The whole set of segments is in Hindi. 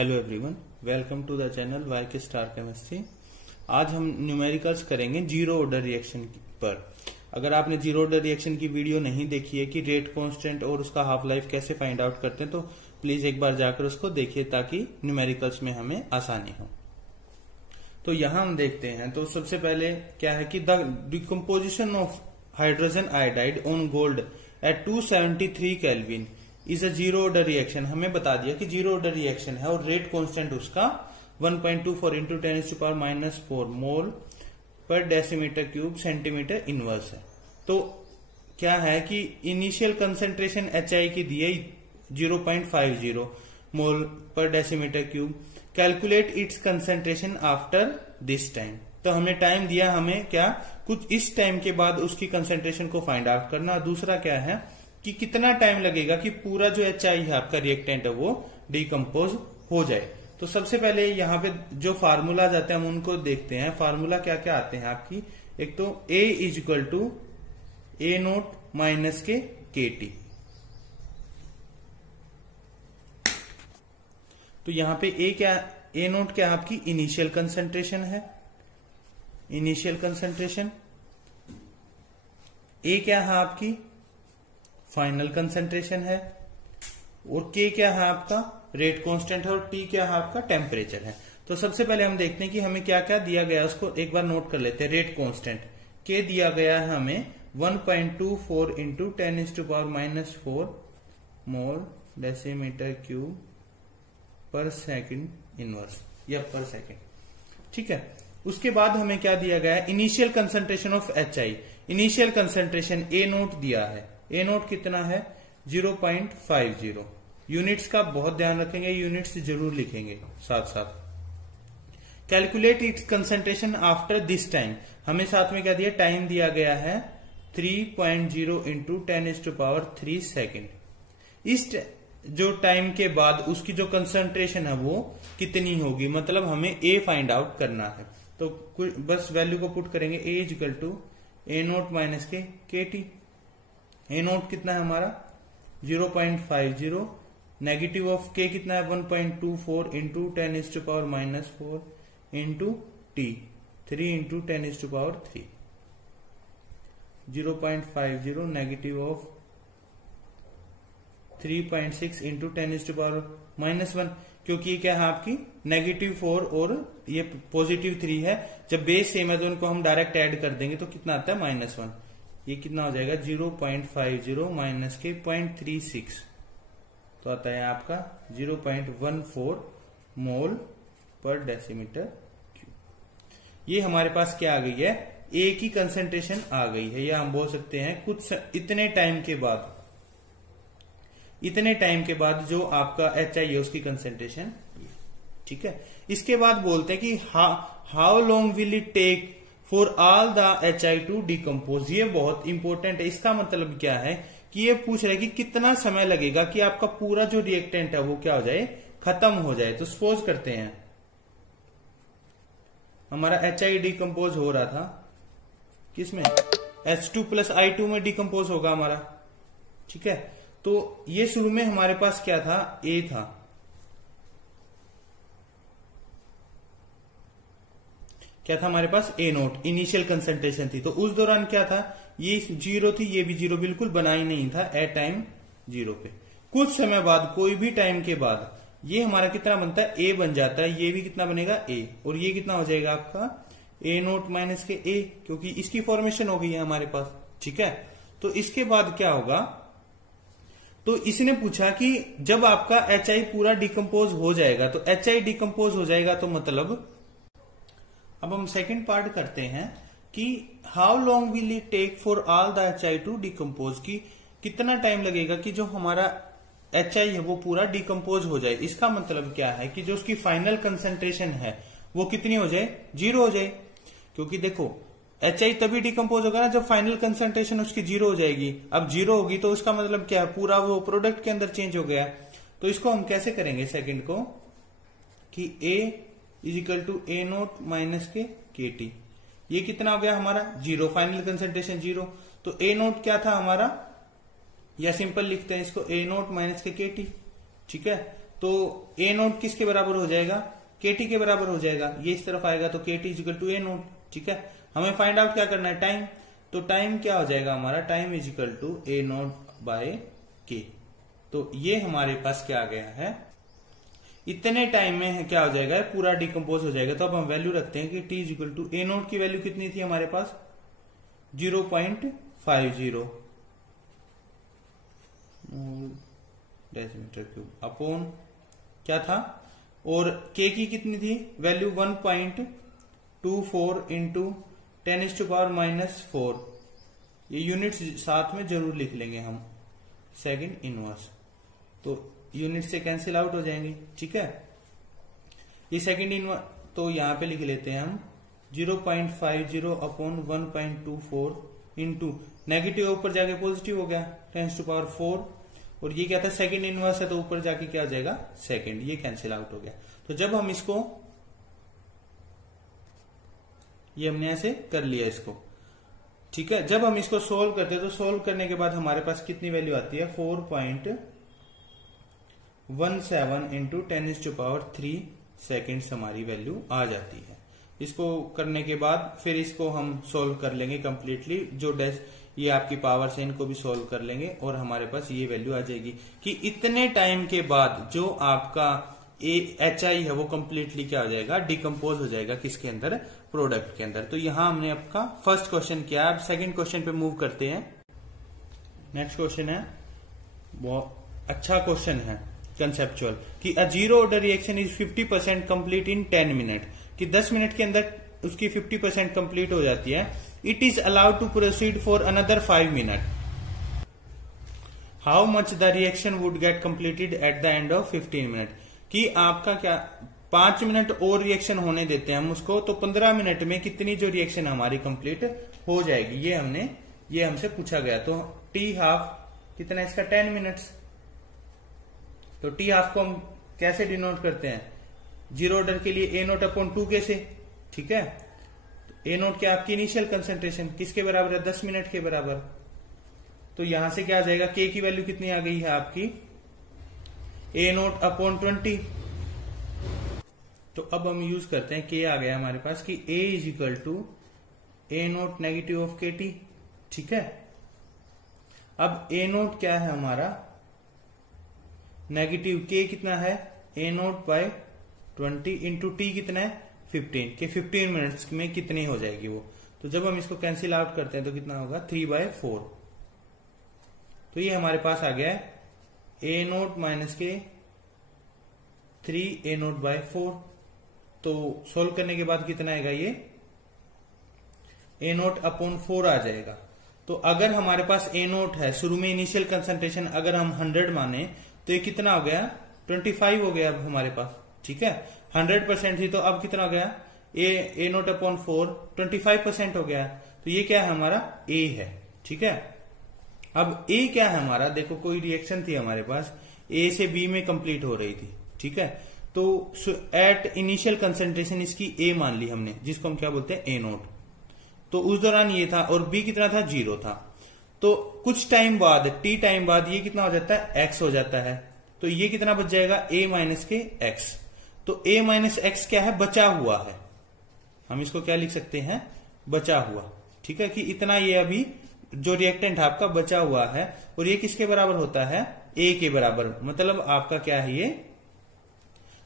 Hello everyone, welcome to the channel Y K star chemistry. आज हम न्यूमेरिकल्स करेंगे जीरो ऑर्डर रिएक्शन पर। अगर आपने जीरो ऑर्डर रिएक्शन की वीडियो नहीं देखी है कि रेट कांस्टेंट और उसका हाफ लाइफ कैसे फाइंड आउट करते हैं, तो प्लीज एक बार जाकर उसको देखिए ताकि न्यूमेरिकल्स में हमें आसानी हो। तो यहां हम देखते हैं, तो सबसे पहले क्या है कि the decomposition of hydrogen iodide on gold eight 273 kelvin is a zero order reaction. हमें बता दिया कि जीरो ऑर्डर रिएक्शन है और रेट कांस्टेंट उसका 1.24 इंटू 10⁻⁻⁴ मोल पर डेसीमीटर क्यूब सेंटीमीटर इनवर्स है। तो क्या है कि इनिशियल कंसेंट्रेशन HI की दी है 0.50 मोल पर decimetre cube. Calculate its concentration after this time. तो हमने टाइम दिया, हमें क्या कुछ इस टाइम के बाद उसकी कंसेंट्रेशन को फाइंड आउट करना। दूसरा क्या है कि कितना टाइम लगेगा कि पूरा जो HI है आपका रिएक्टेंट है वो डिकम्पोज हो जाए। तो सबसे पहले यहाँ पे जो फार्मूला आते हैं हम उनको देखते हैं। फार्मूला क्या क्या आते हैं आपकी, एक तो A equal to A0 minus k KT। तो यहाँ पे A0 क्या आपकी इनिशियल कंसेंट्रेशन है, इनिशियल कंसेंट्रेशन। A क्या है आपकी फाइनल कंसेंट्रेशन है, और K क्या है आपका रेट कांस्टेंट है, और T क्या है आपका टेम्परेचर है। तो सबसे पहले हम देखते हैं कि हमें क्या क्या दिया गया है, उसको एक बार नोट कर लेते हैं। रेट कांस्टेंट K दिया गया है हमें 1.24 इंटू 10⁻⁻⁴ मोल डेसीमीटर क्यूब पर सेकंड इनवर्स या पर सेकंड, ठीक है। उसके बाद हमें क्या दिया गया है, initial concentration of HI। Initial concentration A0 दिया है, A0 कितना है 0.50। यूनिट्स का बहुत ध्यान रखेंगे, यूनिट्स जरूर लिखेंगे साथ साथ। Calculate its concentration after this time. हमें साथ में क्या दिया, टाइम दिया गया है 3.0 इंटू 10⁻³ सेकेंड। इस जो टाइम के बाद उसकी जो कंसेंट्रेशन है वो कितनी होगी, मतलब हमें A फाइंड आउट करना है। तो बस वैल्यू को पुट करेंगे, A equal to A0 minus k KT। A0 कितना है हमारा 0.50, नेगेटिव ऑफ K कितना है 1.24 into 10⁻⁻⁴ into T 3 into 10⁻³ 0.50 negative of 3.6 into 10⁻⁻⁻1, क्योंकि ये क्या है आपकी -4 और ये +3 है। जब बेस सेम है तो उनको हम डायरेक्ट ऐड कर देंगे तो कितना आता है -1। ये कितना हो जाएगा 0.50 माइनस के 0.36, तो आता है आपका 0.14 मोल पर डेसीमीटर क्यूब। ये हमारे पास क्या आ गई है, A की कंसेंट्रेशन आ गई है, या हम बोल सकते हैं कुछ इतने टाइम के बाद जो आपका HI है उसकी कंसेंट्रेशन, ठीक है। इसके बाद बोलते हैं कि how long will it take for all the HI to decompose. ये बहुत इंपॉर्टेंट है। इसका मतलब क्या है कि ये पूछ रहा है कि कितना समय लगेगा कि आपका पूरा जो रिएक्टेंट है वो क्या हो जाए, खत्म हो जाए। तो सपोज करते हैं हमारा HI डिकम्पोज हो रहा था किसमें, H2 + I2 में डिकम्पोज होगा हमारा, ठीक है। तो ये शुरू में हमारे पास क्या था, A था, क्या था हमारे पास A0 इनिशियल कंसेंट्रेशन थी। तो उस दौरान क्या था, ये 0 थी, ये भी 0, बिल्कुल बना ही नहीं था एट टाइम 0 पे। कुछ समय बाद, कोई भी टाइम के बाद ये हमारा कितना बनता है, A बन जाता है। ये भी कितना बनेगा A, और ये कितना हो जाएगा आपका A0 माइनस के A, क्योंकि इसकी फॉर्मेशन हो गई है हमारे पास, ठीक है। तो इसके बाद क्या होगा, तो इसने पूछा कि जब आपका HI पूरा डिकम्पोज हो जाएगा, तो HI डिकम्पोज हो जाएगा तो मतलब, अब हम सेकंड पार्ट करते हैं कि how long will it take for all the HI to decompose, की कितना टाइम लगेगा कि जो हमारा HI है वो पूरा डिकम्पोज हो जाए। इसका मतलब क्या है कि जो उसकी फाइनल कंसेंट्रेशन है वो कितनी हो जाए, 0 हो जाए। क्योंकि देखो HI तभी डिकम्पोज होगा ना जब फाइनल कंसेंट्रेशन उसकी 0 हो जाएगी। अब 0 होगी तो उसका मतलब क्या है, पूरा वो प्रोडक्ट के अंदर चेंज हो गया। तो इसको हम कैसे करेंगे सेकंड को, कि A equal to A0 minus k KT। ये कितना हो गया हमारा 0, फाइनल कंसेंट्रेशन 0। तो A0 क्या था हमारा, या सिंपल लिखते हैं इसको A0 माइनस के KT, ठीक है। तो ए नोट किसके बराबर हो जाएगा, केटी के बराबर हो जाएगा। ये इस तरफ आएगा तो केटी इजिकल टू ए नोट। ठीक है, हमें फाइंड आउट क्या करना है, टाइम। तो टाइम क्या हो जाएगा हमारा, time is equal to A naught by k. तो ये हमारे पास क्या आ गया है, इतने टाइम में क्या हो जाएगा, पूरा डिकम्पोज हो जाएगा। तो अब हम वैल्यू रखते हैं कि T is equal to A naught की वैल्यू कितनी थी हमारे पास, 0.50 डेसीमीटर क्यूब अपॉन क्या था, और के की कितनी थी वैल्यू, 1.24 इंटू 10⁻⁻⁴। ये यूनिट साथ में जरूर लिख लेंगे हम, सेकंड इनवर्स, तो यूनिट से कैंसिल आउट हो जाएंगे। ठीक है, ये सेकंड इनवर्स, तो यहां पे लिख लेते हैं हम 0.50 अपॉन 1.24 इंटू नेगेटिव ऊपर जाके पॉजिटिव हो गया 10⁴, और ये क्या था, सेकंड इनवर्स है तो ऊपर जाके क्या हो जाएगा, सेकंड, ये कैंसिल आउट हो गया। तो जब हम इसको, ये हमने ऐसे कर लिया इसको। ठीक है, जब हम इसको सोल्व करते हैं तो सोल्व करने के बाद हमारे पास कितनी वैल्यू आती है, 4.17 इंटू 10⁻³ सेकेंड्स हमारी वैल्यू आ जाती है। इसको करने के बाद फिर इसको हम सोल्व कर लेंगे कंप्लीटली, जो ये आपकी पावर से इनको भी सोल्व कर लेंगे और हमारे पास ये वैल्यू आ जाएगी कि इतने टाइम के बाद जो आपका HI है वो कंप्लीटली क्या हो जाएगा, डिकम्पोज हो जाएगा किसके अंदर, प्रोडक्ट के अंदर। तो यहां हमने आपका फर्स्ट क्वेश्चन किया। अब सेकंड क्वेश्चन पे मूव करते हैं। नेक्स्ट क्वेश्चन है, बहुत अच्छा क्वेश्चन है कंसेप्चुअल, कि a zero order reaction is 50% complete in 10 minute, कि 10 मिनट के अंदर उसकी 50% कंप्लीट हो जाती है। It is allowed to proceed for another 5 minute, how much the reaction would get completed at the end of 15 minute, कि आपका क्या 5 मिनट और रिएक्शन होने देते हैं हम उसको, तो 15 मिनट में कितनी जो रिएक्शन हमारी कंप्लीट हो जाएगी, ये हमसे पूछा गया। तो टी हाफ कितना इसका, 10 मिनट्स। तो टी हाफ को हम कैसे डिनोट करते हैं, जीरो ऑर्डर के लिए ए नोट अपॉन 2 के से। ठीक है, ए नोट क्या आपकी इनिशियल कंसेंट्रेशन किसके बराबर है, 10 मिनट के बराबर। तो यहां से क्या आ जाएगा, के की वैल्यू कितनी आ गई है आपकी, ए नोट अपॉन 20। तो अब हम यूज करते हैं, के आ गया हमारे पास कि A is equal to A naught negative of K T. ठीक है, अब ए नोट क्या है हमारा, नेगेटिव, के कितना है, ए नोट बाय 20 इंटू टी कितना है 15, के 15 मिनट्स में कितनी हो जाएगी वो। तो जब हम इसको कैंसिल आउट करते हैं तो कितना होगा, 3/4। तो ये हमारे पास आ गया है ए नोट माइनस के 3 ए नोट बाय 4। तो सोल्व करने के बाद कितना आएगा, ये ए नोट अपॉन 4 आ जाएगा। तो अगर हमारे पास ए नोट है, शुरू में इनिशियल कंसंट्रेशन अगर हम 100 माने तो ये कितना हो गया, 25 हो गया अब हमारे पास। ठीक है, 100% थी तो अब कितना हो गया, ए नोट अपॉन 4 25% हो गया। तो ये क्या है हमारा, ए है। ठीक है, अब ए क्या है हमारा, देखो कोई रिएक्शन थी हमारे पास, ए से बी में कंप्लीट हो रही थी। ठीक है, तो एट इनिशियल कंसंट्रेशन इसकी ए मान ली हमने, जिसको हम क्या बोलते हैं, ए नोट। तो उस दौरान ये था और बी कितना था, 0 था। तो कुछ टाइम बाद, टी टाइम बाद ये कितना हो जाता है, एक्स हो जाता है। तो ये कितना बच जाएगा, ए माइनस के एक्स। तो ए माइनस एक्स क्या है, बचा हुआ है, हम इसको क्या लिख सकते हैं, बचा हुआ। ठीक है, कि इतना ये अभी जो रिएक्टेंट आपका बचा हुआ है, और ये किसके बराबर होता है, ए के बराबर। मतलब आपका क्या है, ये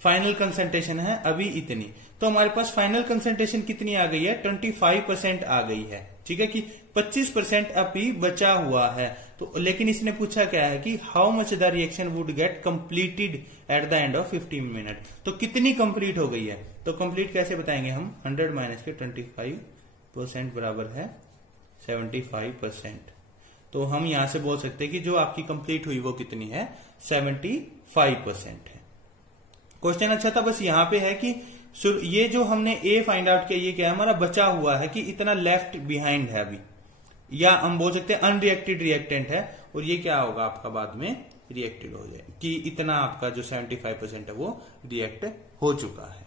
फाइनल कंसंट्रेशन है अभी इतनी। तो हमारे पास फाइनल कंसंट्रेशन कितनी आ गई है, 25% आ गई है। ठीक है, कि 25% अभी बचा हुआ है। तो लेकिन इसने पूछा क्या है कि how much the reaction would get completed at the end of 15 minute, तो कितनी कंप्लीट हो गई है। तो कंप्लीट कैसे बताएंगे हम, 100 माइनस के 25% बराबर है 75%। तो हम यहां से बोल सकते हैं कि जो आपकी कंप्लीट हुई वो कितनी है, 75% है। क्वेश्चन अच्छा था, बस यहां पे है कि ये जो हमने ए फाइंड आउट किया, ये क्या है, हमारा बचा हुआ है कि इतना लेफ्ट बिहाइंड है अभी, या हम बोल सकते हैं अनरिएक्टेड रिएक्टेंट है, और ये क्या होगा आपका बाद में रिएक्टेड हो जाए, कि इतना आपका जो 75% है वो रिएक्ट हो चुका है।